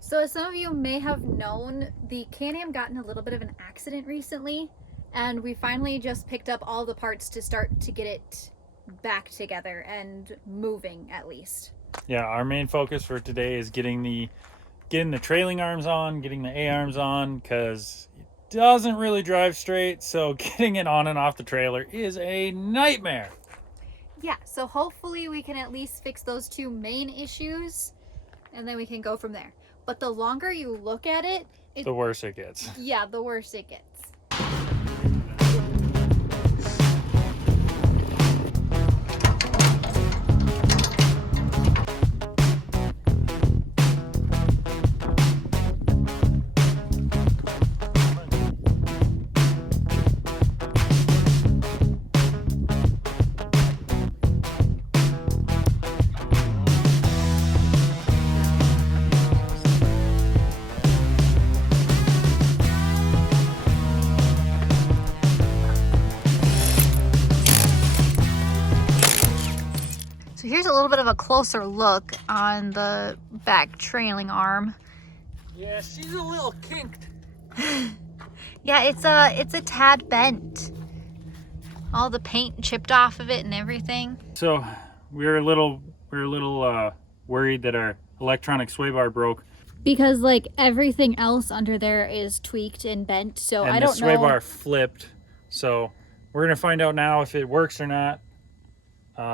So as some of you may have known, the Can-Am got in a little bit of an accident recently, and we finally just picked up all the parts to start to get it back together and moving at least. Yeah, our main focus for today is getting the trailing arms on, getting the A-arms on, because it doesn't really drive straight, so getting it on and off the trailer is a nightmare. Yeah, so hopefully we can at least fix those two main issues, and then we can go from there. But the longer you look at it, The worse it gets. Yeah, the worse it gets. So here's a little bit of a closer look on the back trailing arm. Yeah, she's a little kinked. Yeah, it's a tad bent. All the paint chipped off of it and everything. So we were a little worried that our electronic sway bar broke. Because like everything else under there is tweaked and bent, so And I don't know. the sway bar flipped. So we're gonna find out now if it works or not.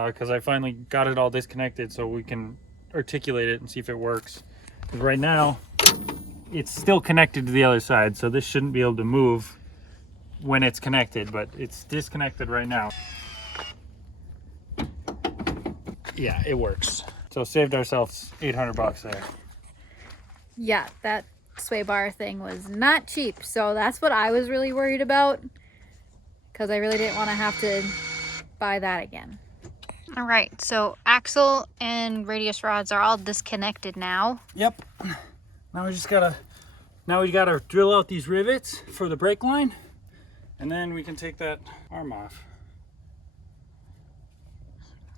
Because I finally got it all disconnected so we can articulate it and see if it works. Because right now, it's still connected to the other side, so this shouldn't be able to move when it's connected, but it's disconnected right now. Yeah, it works. So saved ourselves $800 there. Yeah, that sway bar thing was not cheap, so that's what I was really worried about, because I really didn't want to have to buy that again. All right, so axle and radius rods are all disconnected now. Yep. Now we gotta drill out these rivets for the brake line, and then we can take that arm off.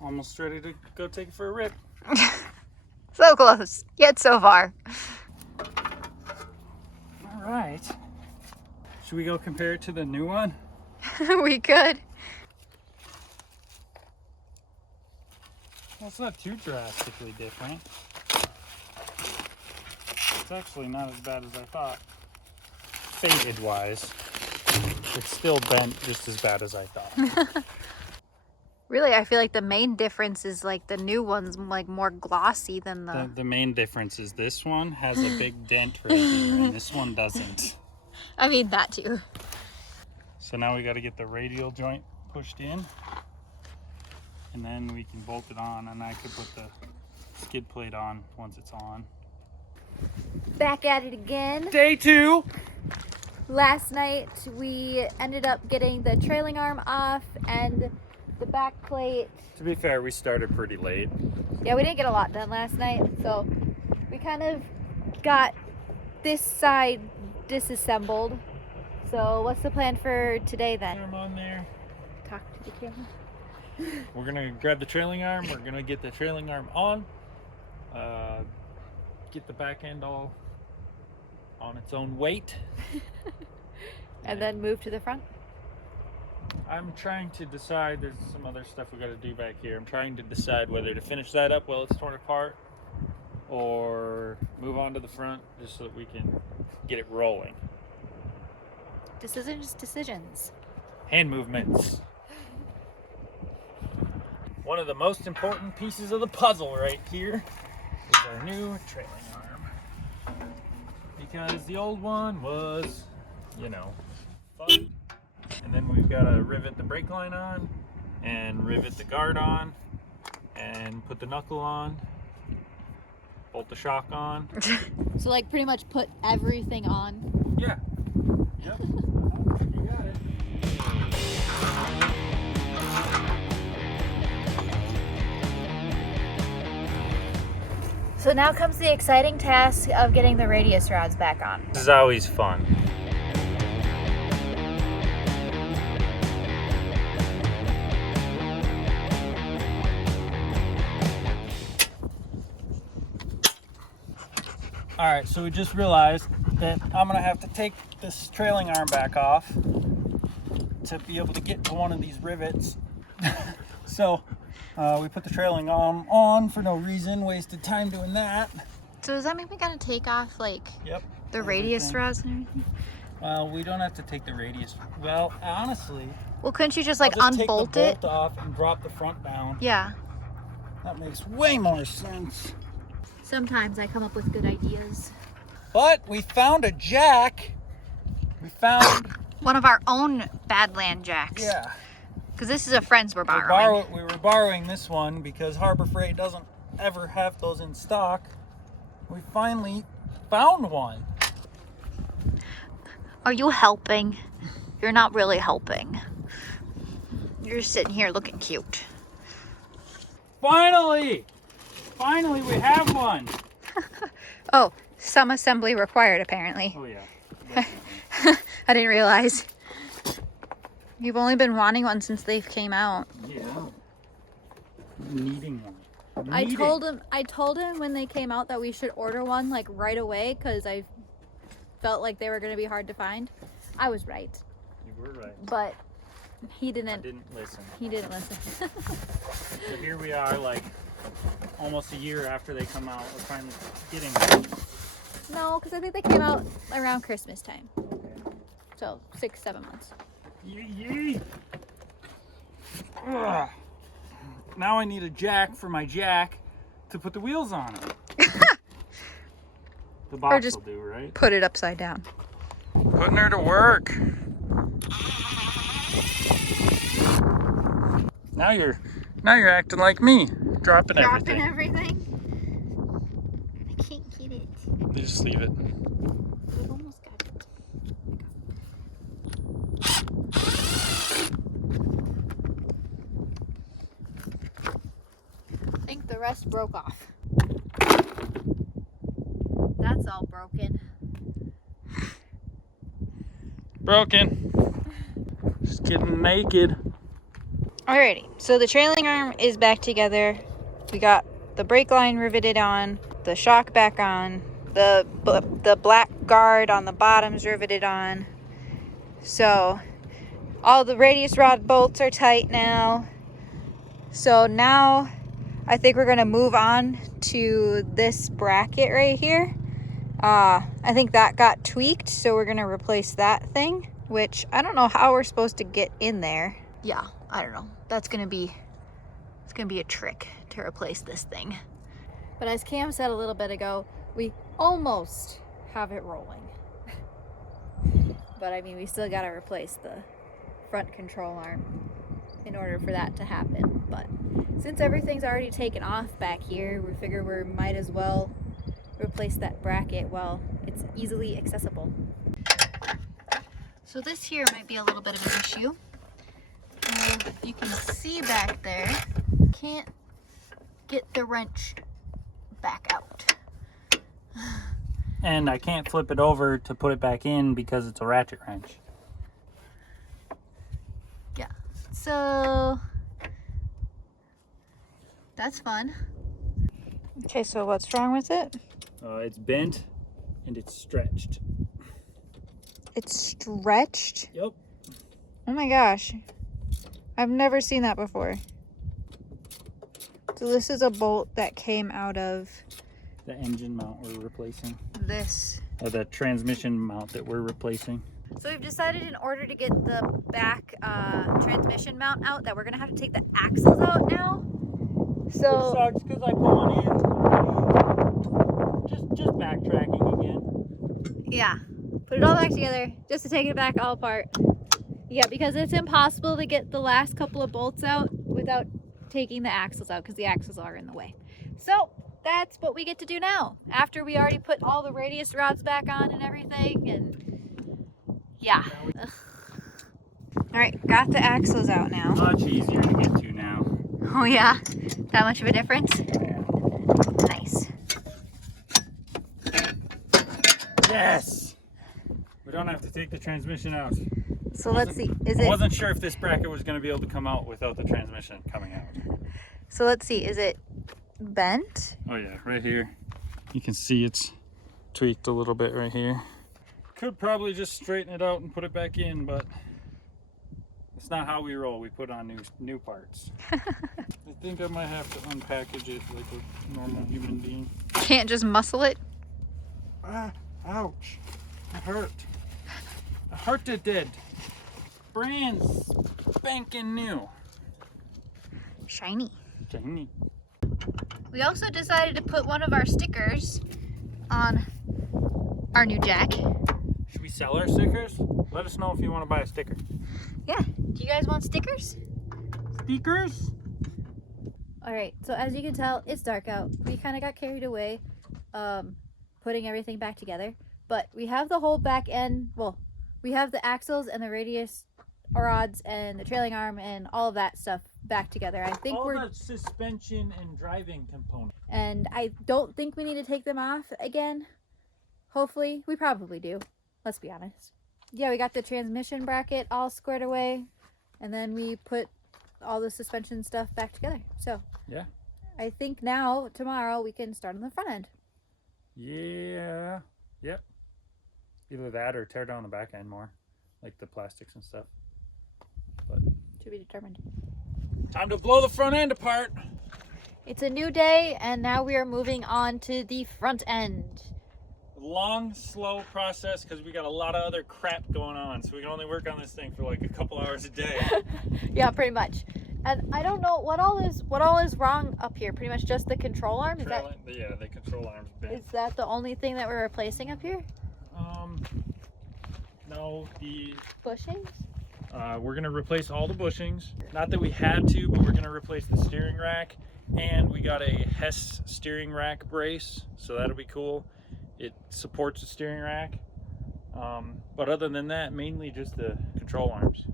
Almost ready to go take it for a rip. So close, yet so far. All right. Should we go compare it to the new one? We could. Well, it's not too drastically different. It's actually not as bad as I thought. Faded wise, it's still bent just as bad as I thought. Really, I feel like the main difference is like the new one's like more glossy than The main difference is this one has a big dent right here, and this one doesn't. I mean, that too. So now we got to get the radial joint pushed in, and then we can bolt it on, and I could put the skid plate on once it's on. Back at it again. Day 2. Last night we ended up getting the trailing arm off and the back plate. To be fair, we started pretty late. Yeah, we didn't get a lot done last night, so we kind of got this side disassembled. So what's the plan for today then? Arm on there. Talk to the camera. We're gonna grab the trailing arm. We're gonna get the trailing arm on. Get the back end all on its own weight. And then move to the front. I'm trying to decide, there's some other stuff we got to do back here. I'm trying to decide whether to finish that up while it's torn apart or move on to the front just so that we can get it rolling. Decisions. Hand movements. One of the most important pieces of the puzzle right here is our new trailing arm. Because the old one was, fun. And then we've got to rivet the brake line on and rivet the guard on and put the knuckle on, bolt the shock on. So like pretty much put everything on. Yeah. Yep. You got it. So now comes the exciting task of getting the radius rods back on. This is always fun. All right, so we just realized that I'm gonna have to take this trailing arm back off to be able to get to one of these rivets. So we put the trailing arm on for no reason, wasted time doing that. So does that mean we gotta take off like Yep. the radius rods and everything? Well, we don't have to take the radius. Well, honestly, Well, couldn't you just like I'll just unbolt take the it? bolt off and drop the front down. Yeah. That makes way more sense. Sometimes I come up with good ideas. But we found a jack. We found, One of our own Badland jacks. yeah. Because this is a friend's we're borrowing. We were borrowing this one because Harbor Freight doesn't ever have those in stock. We finally found one. Are you helping? You're not really helping. You're just sitting here looking cute. Finally! Finally, we have one. Oh, some assembly required apparently. Oh yeah. I didn't realize. You've only been wanting one since they came out. Yeah. Needing one. I told him when they came out that we should order one like right away because I felt like they were going to be hard to find. I was right. You were right. But he didn't. I didn't listen. He didn't listen. So here we are, like almost a year after they come out. We're finally getting them. No, because I think they came out around Christmas time. So 6-7 months. Yee. Ugh. Now I need a jack for my jack to put the wheels on it. The box just will do, right? Put it upside down. Putting her to work. Now you're acting like me, dropping everything. everything. I can't get it. Just leave it. We've almost got it. I think the rest broke off. That's all broken. Broken. Just getting naked. Alrighty, so the trailing arm is back together. We got the brake line riveted on, the shock back on, the black guard on the bottom's riveted on. So all the radius rod bolts are tight now. So now I think we're gonna move on to this bracket right here. I think that got tweaked, so we're gonna replace that thing, which I don't know how we're supposed to get in there. Yeah, I don't know. It's gonna be a trick to replace this thing. But as Cam said a little bit ago, we almost have it rolling. But I mean, we still gotta replace the front control arm in order for that to happen. But since everything's already taken off back here, we figure we might as well replace that bracket while it's easily accessible. So this here might be a little bit of an issue. You can see back there, can't get the wrench back out. And I can't flip it over to put it back in because it's a ratchet wrench. Yeah, so that's fun. Okay, so what's wrong with it? It's bent and it's stretched. It's stretched? Yep. Oh my gosh. I've never seen that before. So this is a bolt that came out of The engine mount we're replacing. this. Or the transmission mount that we're replacing. So we've decided in order to get the back transmission mount out that we're gonna have to take the axles out now. So It sucks because I put one in. Just backtracking again. yeah, put it all back together just to take it back all apart. Yeah, because it's impossible to get the last couple of bolts out without taking the axles out because the axles are in the way. So that's what we get to do now after we already put all the radius rods back on and everything. And yeah. Ugh. All right, got the axles out now. Much easier to get to now. Oh yeah, that much of a difference? Nice. Yes! We don't have to take the transmission out. So let's see, is I it, wasn't sure if this bracket was going to be able to come out without the transmission coming out. so let's see, is it bent? Oh yeah, right here. You can see it's tweaked a little bit right here. Could probably just straighten it out and put it back in, but it's not how we roll. We put on new parts. I think I might have to unpackage it like a normal human being. Can't just muscle it? Ah, ouch. It hurt. It hurt, it did. Brand spanking new. Shiny. Shiny. We also decided to put one of our stickers on our new jack. Should we sell our stickers? Let us know if you want to buy a sticker. Yeah. Do you guys want stickers? Stickers? Alright, so as you can tell, it's dark out. We kind of got carried away putting everything back together. But we have the whole back end, well, we have the axles and the radius rods and the trailing arm and all of that stuff back together. I think all the suspension and driving components. And I don't think we need to take them off again. Hopefully. We probably do. Let's be honest. Yeah, we got the transmission bracket all squared away. And then we put all the suspension stuff back together. So, yeah. I think now, tomorrow, we can start on the front end. Yeah. Yep. Either that or tear down the back end more. Like the plastics and stuff. But to be determined. Time to blow the front end apart. It's a new day, and now we are moving on to the front end. Long, slow process because we got a lot of other crap going on, so we can only work on this thing for like a couple hours a day. Yeah, pretty much. And I don't know what all is wrong up here. Pretty much just the control arm. Yeah, the control arm's bent. Is that the only thing that we're replacing up here? No, the bushings. We're gonna replace all the bushings. Not that we had to, but we're gonna replace the steering rack, and we got a Hess steering rack brace, so that'll be cool. It supports the steering rack, but other than that, mainly just the control arms.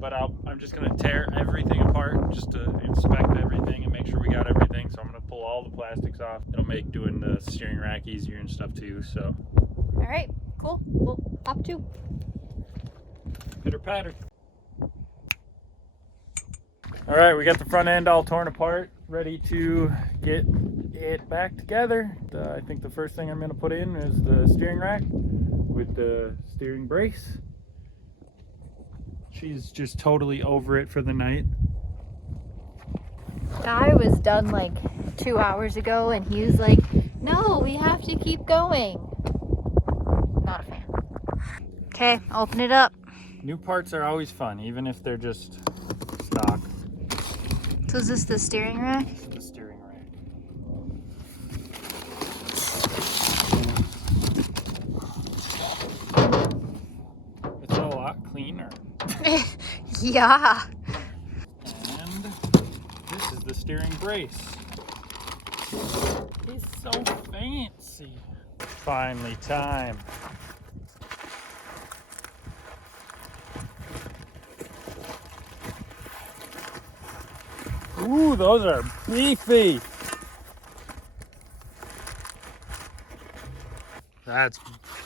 But I'm just gonna tear everything apart just to inspect everything and make sure we got everything. So I'm gonna pull all the plastics off. It'll make doing the steering rack easier and stuff too. So. All right, cool. We'll hop to. Pitter patter. All right, we got the front end all torn apart, ready to get it back together. I think the first thing I'm going to put in is the steering rack with the steering brace. She's just totally over it for the night. I was done like 2 hours ago, and he was like, no, we have to keep going. Not a fan. Okay, open it up. New parts are always fun, even if they're just stock. So is this the steering rack? This is the steering rack. It's a lot cleaner. Yeah. And this is the steering brace. It's so fancy. Finally time. Ooh, those are beefy. That's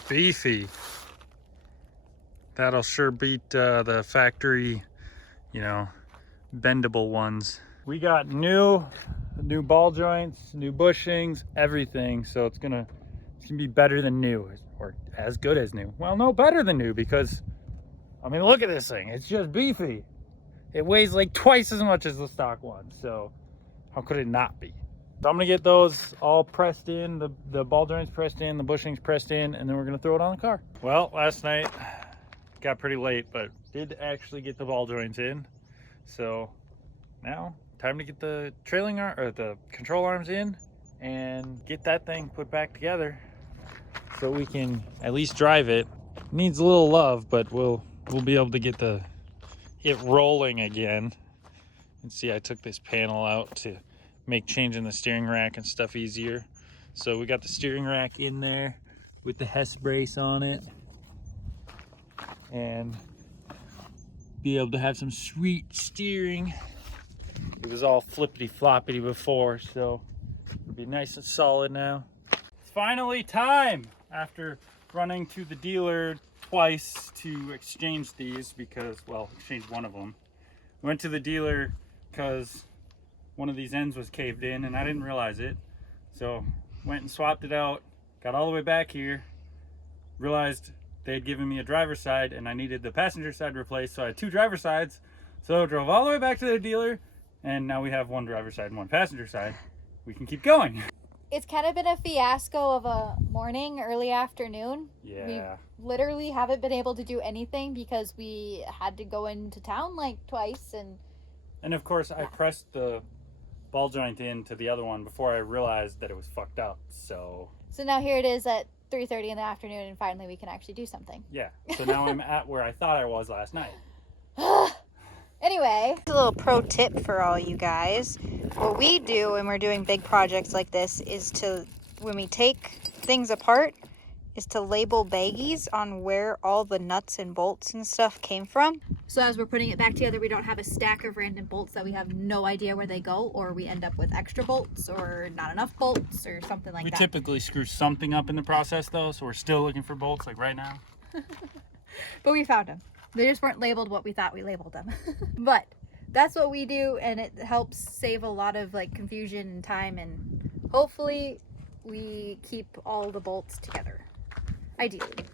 beefy. That'll sure beat the factory, you know, bendable ones. We got new ball joints, new bushings, everything. So it's gonna be better than new, or as good as new. Well, no, better than new, because I mean, look at this thing. It's just beefy. It weighs like twice as much as the stock one, so how could it not be? So I'm gonna get those all pressed in, the ball joints pressed in, the bushings pressed in, and then we're gonna throw it on the car. Well, last night got pretty late, but did actually get the ball joints in. So now time to get the trailing arm, or the control arms in, and get that thing put back together so we can at least drive it. Needs a little love, but we'll be able to get it rolling again. And see, I took this panel out to make changing the steering rack and stuff easier. So we got the steering rack in there with the Hess brace on it, and be able to have some sweet steering. It was all flippity floppity before, so it'll be nice and solid now. It's finally time, after running to the dealer twice to exchange these, because, well, exchange one of them. Went to the dealer because one of these ends was caved in and I didn't realize it. So went and swapped it out, got all the way back here, realized they had given me a driver's side and I needed the passenger side replaced, so I had 2 driver's sides. So I drove all the way back to the dealer, and now we have 1 driver's side and 1 passenger side. We can keep going. It's kind of been a fiasco of a morning, early afternoon. Yeah. We literally haven't been able to do anything because we had to go into town like twice, And of course, I pressed the ball joint into the other one before I realized that it was fucked up. So now here it is at 3:30 in the afternoon, and finally we can actually do something. yeah. So now I'm at where I thought I was last night. Anyway, a little pro tip for all you guys. What we do when we're doing big projects like this is to, when we take things apart, is to label baggies on where all the nuts and bolts and stuff came from. So as we're putting it back together, we don't have a stack of random bolts that we have no idea where they go, or we end up with extra bolts or not enough bolts or something like that. We typically screw something up in the process though, so we're still looking for bolts like right now. But we found them. They just weren't labeled what we thought we labeled them. But that's what we do, and it helps save a lot of like confusion and time, and hopefully we keep all the bolts together. Ideally.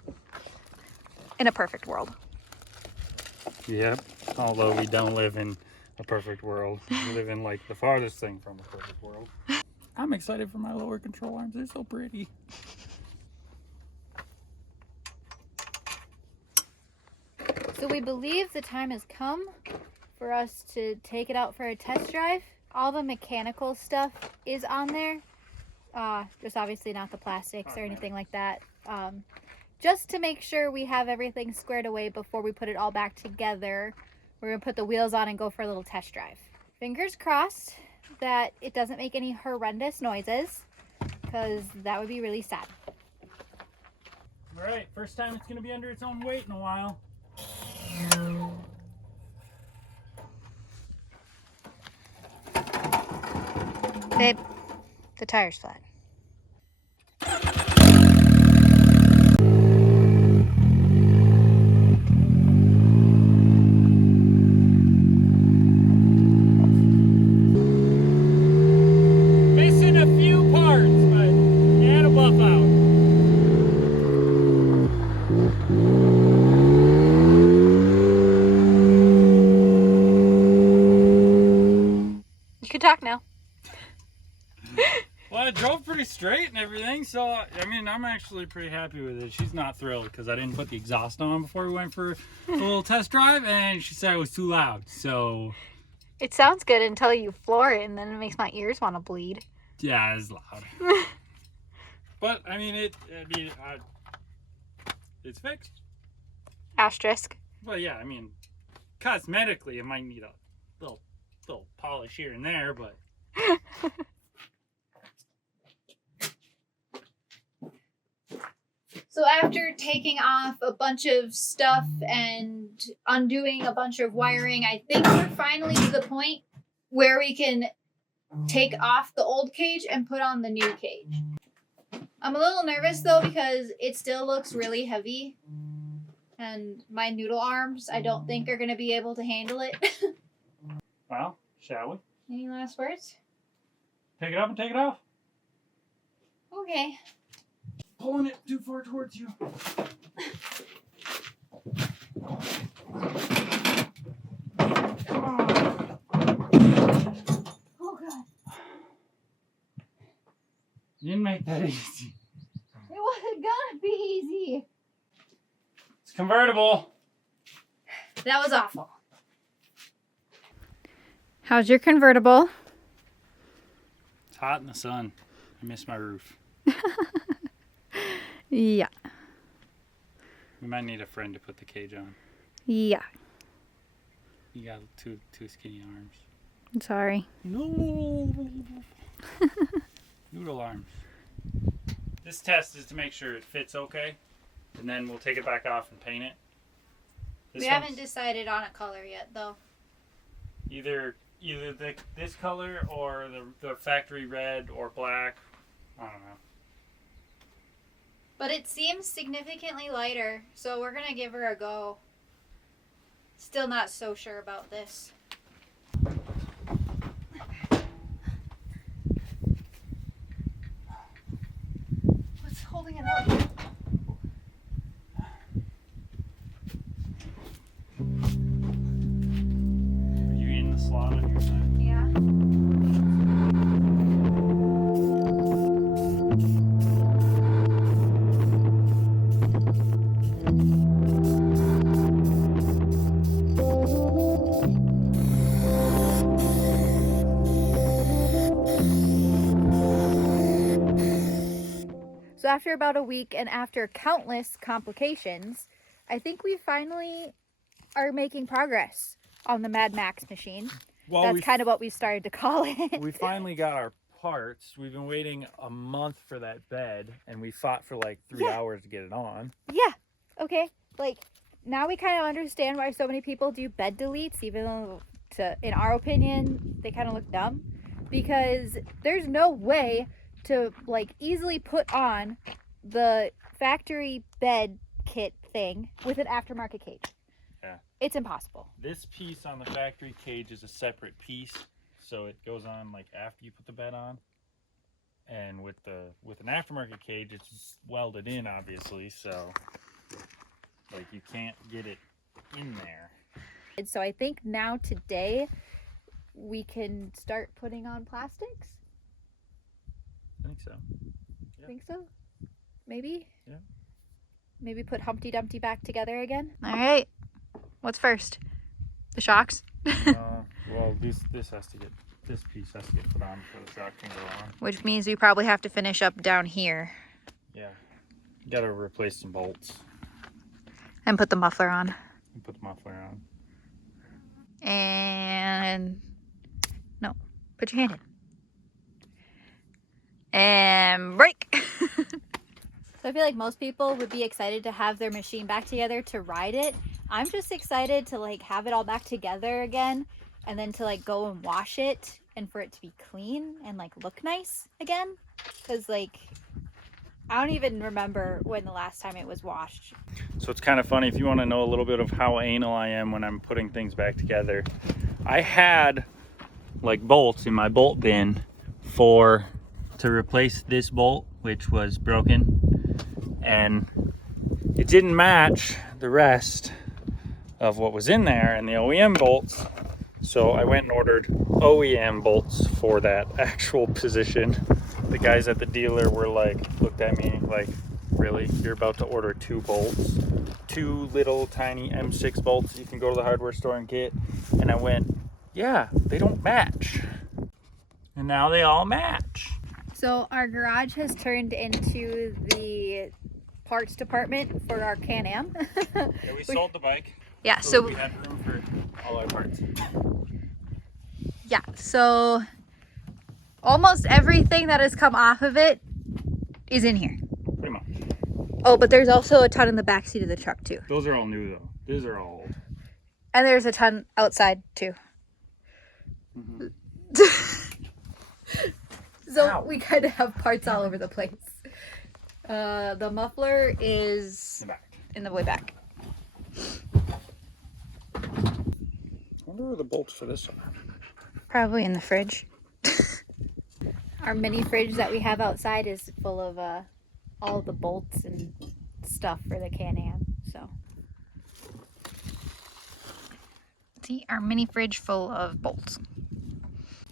In a perfect world. Yep. Although we don't live in a perfect world. We live in like the farthest thing from a perfect world. I'm excited for my lower control arms. They're so pretty. So we believe the time has come for us to take it out for a test drive. All the mechanical stuff is on there. Just obviously not the plastics or anything like that. Just to make sure we have everything squared away before we put it all back together. We're going to put the wheels on and go for a little test drive. Fingers crossed that it doesn't make any horrendous noises, because that would be really sad. Alright, first time it's going to be under its own weight in a while. Babe, the tire's flat. Missing a few parts, but and a buff out. You can talk now. Well, it drove pretty straight and everything, so I mean, I'm actually pretty happy with it. She's not thrilled because I didn't put the exhaust on before we went for a little test drive, and she said it was too loud. So It sounds good until you floor it, and then it makes my ears want to bleed. yeah, it's loud. But I mean, it's fixed. Asterisk. Well, yeah, I mean, cosmetically, it might need a little polish here and there, but. So after taking off a bunch of stuff and undoing a bunch of wiring, I think we're finally to the point where we can take off the old cage and put on the new cage. I'm a little nervous though because it still looks really heavy, and my noodle arms I don't think are going to be able to handle it. Well, shall we? Any last words? Pick it up and take it off. Okay. Pulling it too far towards you. Oh god. You didn't make that easy. It wasn't gonna be easy. It's convertible. That was awful. How's your convertible? It's hot in the sun. I miss my roof. Yeah. We might need a friend to put the cage on. Yeah. You got two skinny arms. I'm sorry. No. Noodle arms. This test is to make sure it fits okay, and then we'll take it back off and paint it. We haven't decided on a color yet, though. Either this color or the factory red or black. I don't know. But it seems significantly lighter, so we're gonna give her a go. Still not so sure about this. What's holding after about a week and after countless complications, I think we finally are making progress on the Mad Max machine. Well, that's kind of what we started to call it. We finally got our parts. We've been waiting a month for that bed, and we fought for like 3 hours to get it on. Yeah. Okay. Like, now we kind of understand why so many people do bed deletes, even though, in our opinion, they kind of look dumb. Because there's no way to, like, easily put on the factory bed kit thing with an aftermarket cage. Yeah. It's impossible. This piece on the factory cage is a separate piece, so it goes on like after you put the bed on. And with an aftermarket cage, it's welded in, obviously, so like you can't get it in there. And so I think now today we can start putting on plastics. I think so. Yeah. Think so? Maybe? Yeah. Maybe put Humpty Dumpty back together again. All right. What's first? The shocks? Well, this piece has to get put on before the shock can go on. Which means we probably have to finish up down here. Yeah. Got to replace some bolts. And put the muffler on. And put the muffler on. And no, put your hand in. And brake. So I feel like most people would be excited to have their machine back together to ride it. I'm just excited to like have it all back together again, and then to like go and wash it and for it to be clean and like look nice again. Cause like, I don't even remember when the last time it was washed. So it's kind of funny, if you want to know a little bit of how anal I am when I'm putting things back together. I had like bolts in my bolt bin to replace this bolt, which was broken, and it didn't match the rest of what was in there and the OEM bolts. So I went and ordered OEM bolts for that actual position. The guys at the dealer were like, looked at me like, really? You're about to order 2 bolts? 2 little tiny M6 bolts you can go to the hardware store and get? And I went, yeah, they don't match. And now they all match. So our garage has turned into the parts department for our Can-Am. Yeah, we sold the bike. Yeah, so so we had room for all our parts. Yeah, so almost everything that has come off of it is in here. Pretty much. Oh, but there's also a ton in the back seat of the truck too. Those are all new though. These are all old. And there's a ton outside too. Mm-hmm. So Ow. we kind of have parts all over the place. The muffler is in the way back. I wonder where the bolts for this are. Probably in the fridge. Our mini fridge that we have outside is full of all the bolts and stuff for the Can-Am. So, see, our mini fridge full of bolts.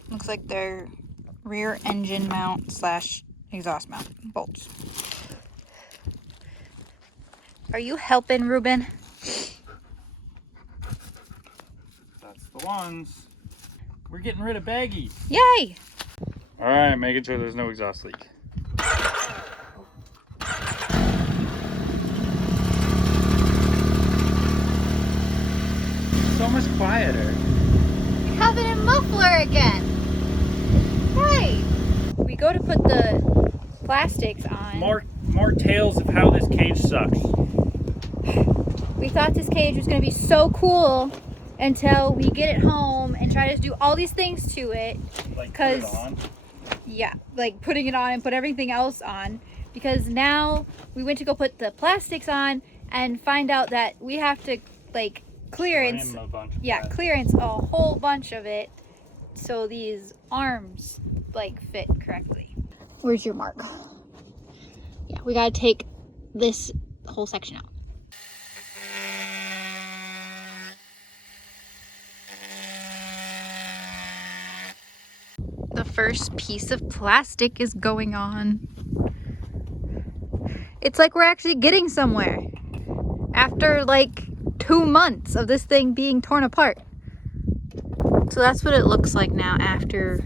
Looks like they're rear engine mount / exhaust mount bolts. Are you helping, Ruben? That's the ones. We're getting rid of baggies. Yay! All right, making sure there's no exhaust leak. So much quieter. Having a muffler again. Right. We go to put the plastics on. More tales of how this cage sucks. We thought this cage was going to be so cool until we get it home and try to do all these things to it. Like put it on? Yeah, like putting it on and put everything else on. Because now we went to go put the plastics on and find out that we have to like clearance. Clearance a whole bunch of it so these arms like fit correctly. Where's your mark? Yeah, we gotta take this whole section out. The first piece of plastic is going on. It's like we're actually getting somewhere after like 2 months of this thing being torn apart. So that's what it looks like now after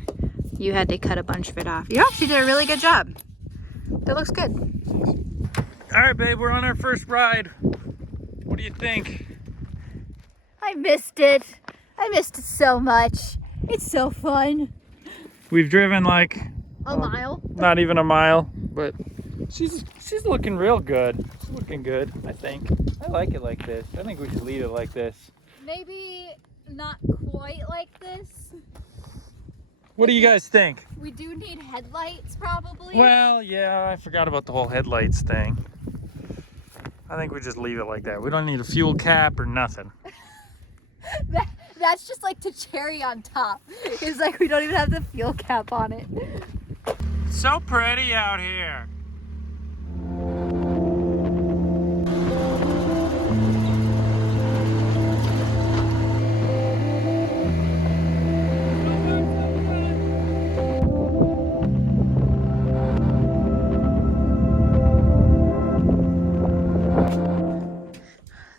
you had to cut a bunch of it off. You actually did a really good job. That looks good. All right, babe, we're on our first ride. What do you think? I missed it. I missed it so much. It's so fun. We've driven like A mile. not even a mile, but she's looking real good. She's looking good, I think. I like it like this. I think we should leave it like this. Maybe not quite like this. What do you guys think? We do need headlights, probably. Well, yeah, I forgot about the whole headlights thing. I think we just leave it like that. We don't need a fuel cap or nothing. That's just like the cherry on top. It's like we don't even have the fuel cap on it. It's so pretty out here.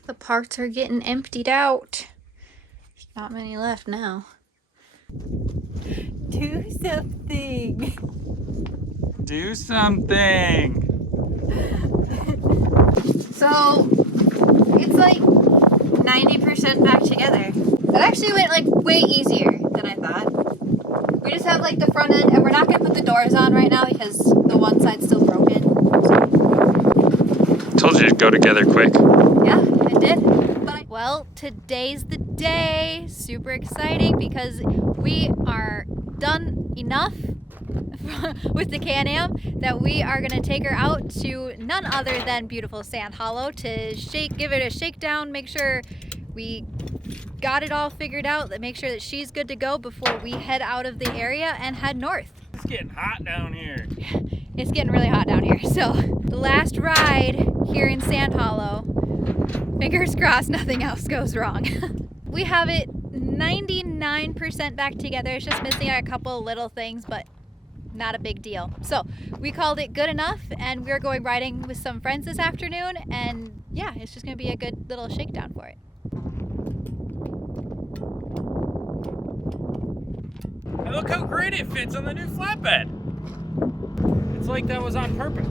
The parts are getting emptied out. There's not many left now. Do something. Do something. So it's like 90% back together. That actually went like way easier than I thought. We just have like the front end, and we're not gonna put the doors on right now because the one side's still broken. Told you to go together quick. Yeah, it did. Well, today's the day. Super exciting because we are done enough with the Can-Am that we are gonna take her out to none other than beautiful Sand Hollow to give it a shakedown, make sure we got it all figured out, make sure that she's good to go before we head out of the area and head north. It's getting hot down here. It's getting really hot down here. So the last ride here in Sand Hollow, fingers crossed nothing else goes wrong. We have it 99% back together. It's just missing a couple little things, but not a big deal. So we called it good enough, and we're going riding with some friends this afternoon, and yeah, it's just gonna be a good little shakedown for it. And look how great it fits on the new flatbed. It's like that was on purpose.